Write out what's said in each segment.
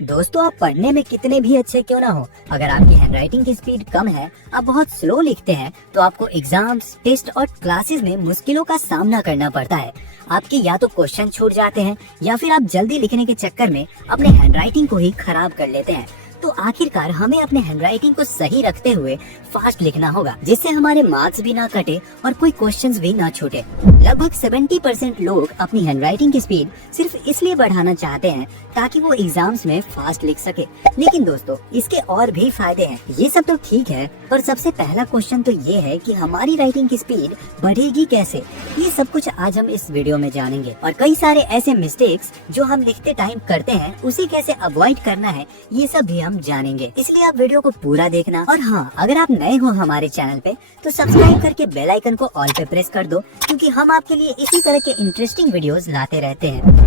दोस्तों, आप पढ़ने में कितने भी अच्छे क्यों ना हो, अगर आपकी हैंडराइटिंग की स्पीड कम है, आप बहुत स्लो लिखते हैं, तो आपको एग्जाम्स, टेस्ट और क्लासेस में मुश्किलों का सामना करना पड़ता है। आपके या तो क्वेश्चन छूट जाते हैं या फिर आप जल्दी लिखने के चक्कर में अपने हैंडराइटिंग को ही खराब कर लेते हैं। तो आखिरकार हमें अपने हैंडराइटिंग को सही रखते हुए फास्ट लिखना होगा, जिससे हमारे मार्क्स भी ना कटे और कोई क्वेश्चंस भी ना छूटे। लगभग 70% लोग अपनी हैंडराइटिंग की स्पीड सिर्फ इसलिए बढ़ाना चाहते हैं ताकि वो एग्जाम्स में फास्ट लिख सके। लेकिन दोस्तों, इसके और भी फायदे हैं। ये सब तो ठीक है, पर सबसे पहला क्वेश्चन तो ये है कि हमारी राइटिंग की स्पीड बढ़ेगी कैसे। ये सब कुछ आज हम इस वीडियो में जानेंगे, और कई सारे ऐसे मिस्टेक्स जो हम लिखते टाइम करते हैं, उसे कैसे अवॉइड करना है, ये सब भी हम जानेंगे। इसलिए आप वीडियो को पूरा देखना। और हाँ, अगर आप नए हो हमारे चैनल पे तो सब्सक्राइब करके बेल आइकन को ऑल पे प्रेस कर दो, क्योंकि हम आपके लिए इसी तरह के इंटरेस्टिंग वीडियोस लाते रहते हैं।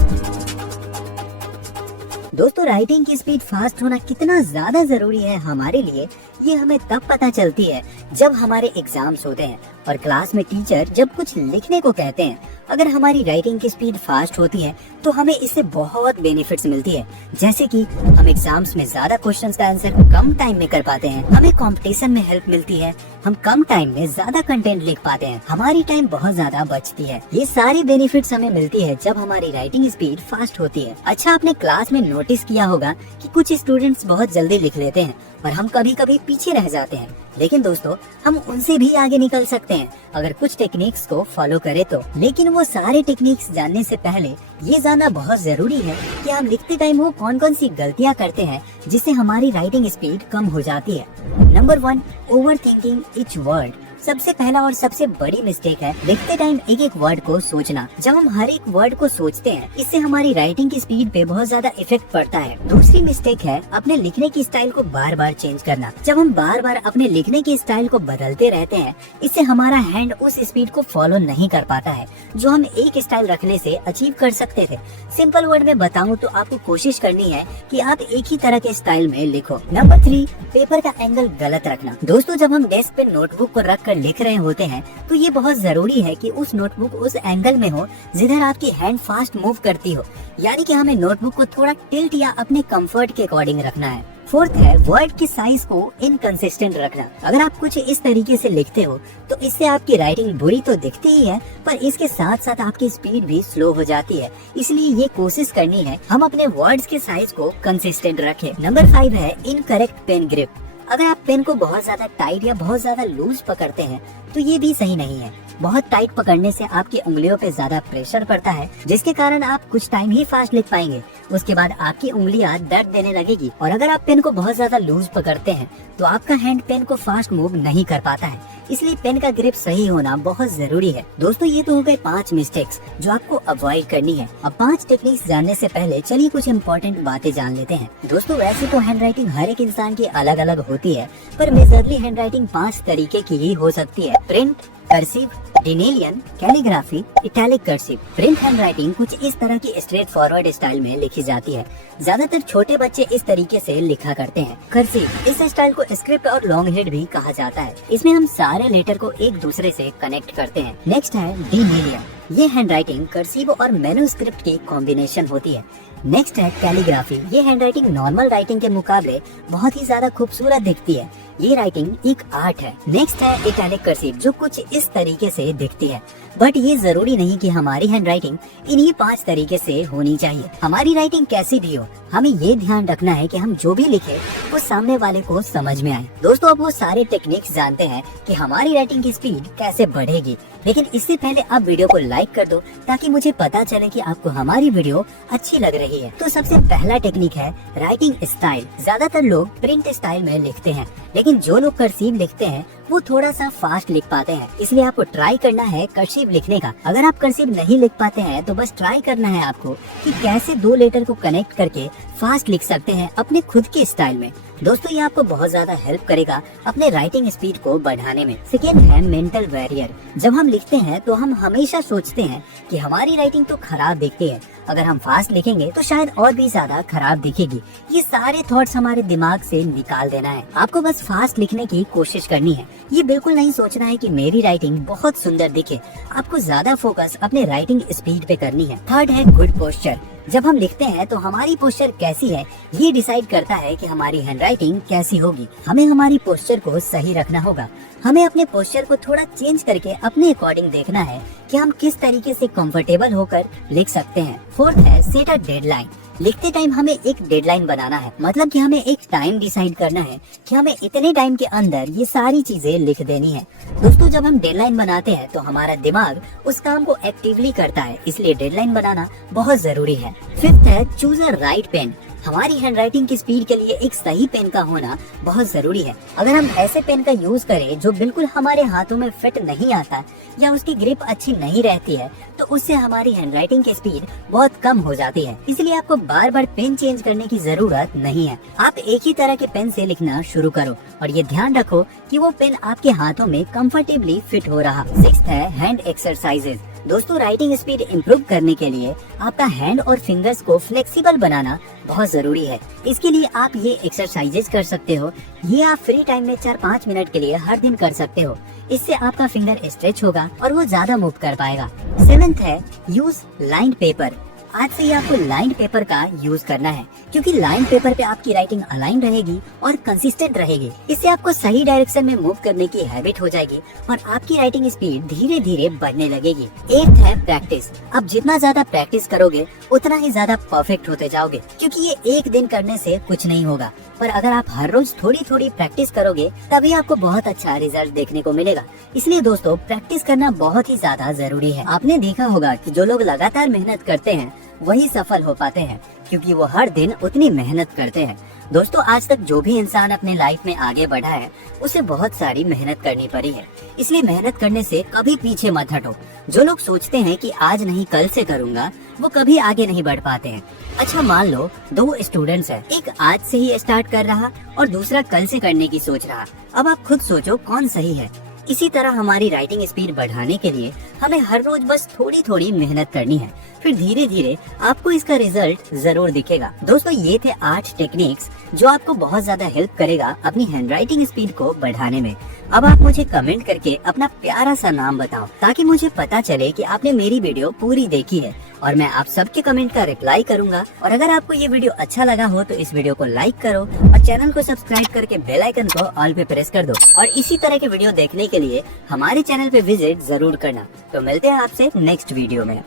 दोस्तों, राइटिंग की स्पीड फास्ट होना कितना ज्यादा जरूरी है हमारे लिए, ये हमें तब पता चलती है जब हमारे एग्जाम्स होते हैं और क्लास में टीचर जब कुछ लिखने को कहते हैं। अगर हमारी राइटिंग की स्पीड फास्ट होती है तो हमें इससे बहुत बेनिफिट्स मिलती है, जैसे कि हम एग्जाम्स में ज्यादा क्वेश्चंस का आंसर कम टाइम में कर पाते हैं, हमें कंपटीशन में हेल्प मिलती है, हम कम टाइम में ज्यादा कंटेंट लिख पाते हैं, हमारी टाइम बहुत ज्यादा बचती है। ये सारी बेनिफिट्स हमें मिलती है जब हमारी राइटिंग स्पीड फास्ट होती है। अच्छा, आपने क्लास में नोटिस किया होगा कि कुछ स्टूडेंट्स बहुत जल्दी लिख लेते हैं और हम कभी कभी पीछे रह जाते हैं। लेकिन दोस्तों, हम उनसे भी आगे निकल सकते हैं अगर कुछ टेक्निक्स को फॉलो करें तो। लेकिन वो सारे टेक्निक्स जानने से पहले ये जानना बहुत जरूरी है कि हम लिखते टाइम वो कौन कौन सी गलतियाँ करते हैं जिससे हमारी राइटिंग स्पीड कम हो जाती है। Number 1, over thinking each word. सबसे पहला और सबसे बड़ी मिस्टेक है लिखते टाइम एक एक वर्ड को सोचना। जब हम हर एक वर्ड को सोचते हैं, इससे हमारी राइटिंग की स्पीड पे बहुत ज्यादा इफेक्ट पड़ता है। दूसरी मिस्टेक है अपने लिखने की स्टाइल को बार बार चेंज करना। जब हम बार बार अपने लिखने की स्टाइल को बदलते रहते हैं, इससे हमारा हैंड उस स्पीड को फॉलो नहीं कर पाता है जो हम एक स्टाइल रखने से अचीव कर सकते थे। सिंपल वर्ड में बताऊं तो आपको कोशिश करनी है कि आप एक ही तरह के स्टाइल में लिखो। नंबर 3, पेपर का एंगल गलत रखना। दोस्तों, जब हम डेस्क पे नोटबुक को रख लिख रहे होते हैं तो ये बहुत जरूरी है कि उस नोटबुक उस एंगल में हो जिधर आपकी हैंड फास्ट मूव करती हो, यानी कि हमें नोटबुक को थोड़ा टिल्ट या अपने कंफर्ट के अकॉर्डिंग रखना है। फोर्थ है वर्ड की साइज को इनकंसिस्टेंट रखना। अगर आप कुछ इस तरीके से लिखते हो तो इससे आपकी राइटिंग बुरी तो दिखती ही है, पर इसके साथ साथ आपकी स्पीड भी स्लो हो जाती है। इसलिए ये कोशिश करनी है हम अपने वर्ड्स के साइज को कंसिस्टेंट रखें। नंबर 5 है इनकरेक्ट पेन ग्रिप। अगर आप पेन को बहुत ज्यादा टाइट या बहुत ज्यादा लूज पकड़ते हैं तो ये भी सही नहीं है। बहुत टाइट पकड़ने से आपकी उंगलियों पे ज्यादा प्रेशर पड़ता है, जिसके कारण आप कुछ टाइम ही फास्ट लिख पाएंगे। उसके बाद आपकी उंगलियां दर्द देने लगेगी। और अगर आप पेन को बहुत ज्यादा लूज पकड़ते हैं तो आपका हैंड पेन को फास्ट मूव नहीं कर पाता है। इसलिए पेन का ग्रिप सही होना बहुत जरूरी है। दोस्तों, ये तो हो गए 5 मिस्टेक्स जो आपको अवॉइड करनी है। अब 5 टेक्निक्स जानने से पहले चलिए कुछ इम्पोर्टेंट बातें जान लेते हैं। दोस्तों, वैसे तो हैंडराइटिंग हर एक इंसान की अलग अलग होती है, पर मेजरली हैंडराइटिंग 5 तरीके की ही हो सकती है। Print, cursive, D'Nealian, calligraphy, italic cursive. Print handwriting कुछ इस तरह की स्ट्रेट फॉरवर्ड स्टाइल में लिखी जाती है। ज्यादातर छोटे बच्चे इस तरीके से लिखा करते हैं। कर्सिव, इस स्टाइल को स्क्रिप्ट और लॉन्ग हेड भी कहा जाता है। इसमें हम सारे लेटर को एक दूसरे से कनेक्ट करते हैं। नेक्स्ट है डिनेलियन। ये हैंडराइटिंग कर्सिव और मैन्युस्क्रिप्ट की कॉम्बिनेशन होती है। नेक्स्ट है कैलीग्राफी। ये हैंडराइटिंग नॉर्मल राइटिंग के मुकाबले बहुत ही ज्यादा खूबसूरत दिखती है। ये राइटिंग एक आर्ट है। नेक्स्ट है इटैलिक कर्सिव, जो कुछ इस तरीके से दिखती है, बट ये जरूरी नहीं कि हमारी हैंडराइटिंग इन्हीं 5 तरीके से होनी चाहिए। हमारी राइटिंग कैसी भी हो, हमें ये ध्यान रखना है कि हम जो भी लिखे वो सामने वाले को समझ में आए। दोस्तों, अब वो सारे टेक्निक्स जानते हैं कि हमारी राइटिंग की स्पीड कैसे बढ़ेगी। लेकिन इससे पहले आप वीडियो को लाइक कर दो ताकि मुझे पता चले कि आपको हमारी वीडियो अच्छी लग रही है। तो सबसे पहला टेक्निक है राइटिंग स्टाइल। ज्यादातर लोग प्रिंट स्टाइल में लिखते हैं, लेकिन जो लोग कर्सिव लिखते हैं वो थोड़ा सा फास्ट लिख पाते हैं। इसलिए आपको ट्राई करना है कर्सिव लिखने का। अगर आप कर्सिव नहीं लिख पाते हैं तो बस ट्राई करना है आपको कि कैसे 2 लेटर को कनेक्ट करके फास्ट लिख सकते हैं अपने खुद के स्टाइल में। दोस्तों, ये आपको बहुत ज्यादा हेल्प करेगा अपने राइटिंग स्पीड को बढ़ाने में। सेकेंड है मेंटल बैरियर। जब हम लिखते हैं तो हम हमेशा सोचते हैं कि हमारी राइटिंग तो खराब दिखती है, अगर हम फास्ट लिखेंगे तो शायद और भी ज्यादा खराब दिखेगी। ये सारे थॉट्स हमारे दिमाग से निकाल देना है। आपको बस फास्ट लिखने की कोशिश करनी है। ये बिल्कुल नहीं सोचना है कि मेरी राइटिंग बहुत सुंदर दिखे। आपको ज्यादा फोकस अपने राइटिंग स्पीड पे करनी है। थर्ड है गुड पोस्चर। जब हम लिखते हैं तो हमारी पोस्चर कैसी है ये डिसाइड करता है कि हमारी हैंडराइटिंग कैसी होगी। हमें हमारी पोस्चर को सही रखना होगा। हमें अपने पोस्चर को थोड़ा चेंज करके अपने अकॉर्डिंग देखना है कि हम किस तरीके से कंफर्टेबल होकर लिख सकते हैं। फोर्थ है सेट अ डेडलाइन। लिखते टाइम हमें एक डेडलाइन बनाना है, मतलब कि हमें एक टाइम डिसाइड करना है कि हमें इतने टाइम के अंदर ये सारी चीजें लिख देनी है। दोस्तों, जब हम डेडलाइन बनाते हैं तो हमारा दिमाग उस काम को एक्टिवली करता है, इसलिए डेडलाइन बनाना बहुत जरूरी है। फिफ्थ है चूज अ राइट पेन। हमारी हैंडराइटिंग की स्पीड के लिए एक सही पेन का होना बहुत जरूरी है। अगर हम ऐसे पेन का यूज करें जो बिल्कुल हमारे हाथों में फिट नहीं आता या उसकी ग्रिप अच्छी नहीं रहती है, तो उससे हमारी हैंडराइटिंग की स्पीड बहुत कम हो जाती है। इसलिए आपको बार बार पेन चेंज करने की जरूरत नहीं है। आप एक ही तरह के पेन से लिखना शुरू करो और ये ध्यान रखो कि वो पेन आपके हाथों में कंफर्टेबली फिट हो रहा। सिक्स्थ है हैंड एक्सरसाइजेज। दोस्तों, राइटिंग स्पीड इम्प्रूव करने के लिए आपका हैंड और फिंगर्स को फ्लेक्सिबल बनाना बहुत जरूरी है। इसके लिए आप ये एक्सरसाइजेज कर सकते हो। ये आप फ्री टाइम में 4-5 मिनट के लिए हर दिन कर सकते हो। इससे आपका फिंगर स्ट्रेच होगा और वो ज्यादा मूव कर पाएगा। सेवेंथ है यूज लाइन्ड पेपर। आज से ही आपको लाइन्ड पेपर का यूज करना है, क्योंकि लाइन्ड पेपर पे आपकी राइटिंग अलाइन रहेगी और कंसिस्टेंट रहेगी। इससे आपको सही डायरेक्शन में मूव करने की हैबिट हो जाएगी और आपकी राइटिंग स्पीड धीरे धीरे बढ़ने लगेगी। एट्थ है प्रैक्टिस। अब जितना ज्यादा प्रैक्टिस करोगे उतना ही ज्यादा परफेक्ट होते जाओगे, क्योंकि ये एक दिन करने से कुछ नहीं होगा, पर अगर आप हर रोज थोड़ी थोड़ी प्रैक्टिस करोगे तभी आपको बहुत अच्छा रिजल्ट देखने को मिलेगा। इसलिए दोस्तों, प्रैक्टिस करना बहुत ही ज्यादा जरूरी है। आपने देखा होगा कि जो लोग लगातार मेहनत करते हैं वही सफल हो पाते हैं, क्योंकि वो हर दिन उतनी मेहनत करते हैं। दोस्तों, आज तक जो भी इंसान अपने लाइफ में आगे बढ़ा है उसे बहुत सारी मेहनत करनी पड़ी है, इसलिए मेहनत करने से कभी पीछे मत हटो। जो लोग सोचते हैं कि आज नहीं कल से करूंगा, वो कभी आगे नहीं बढ़ पाते हैं। अच्छा, मान लो 2 स्टूडेंट्स हैं, एक आज से ही स्टार्ट कर रहा और दूसरा कल से करने की सोच रहा। अब आप खुद सोचो कौन सही है। इसी तरह हमारी राइटिंग स्पीड बढ़ाने के लिए हमें हर रोज बस थोड़ी थोड़ी मेहनत करनी है, फिर धीरे धीरे आपको इसका रिजल्ट जरूर दिखेगा। दोस्तों, ये थे 8 टेक्निक्स जो आपको बहुत ज्यादा हेल्प करेगा अपनी हैंडराइटिंग स्पीड को बढ़ाने में। अब आप मुझे कमेंट करके अपना प्यारा सा नाम बताओ, ताकि मुझे पता चले कि आपने मेरी वीडियो पूरी देखी है और मैं आप सबके कमेंट का रिप्लाई करूंगा। और अगर आपको ये वीडियो अच्छा लगा हो तो इस वीडियो को लाइक करो और चैनल को सब्सक्राइब करके बेल आइकन को ऑल पे प्रेस कर दो। और इसी तरह के वीडियो देखने के लिए हमारे चैनल पे विजिट जरूर करना। तो मिलते हैं आपसे नेक्स्ट वीडियो में।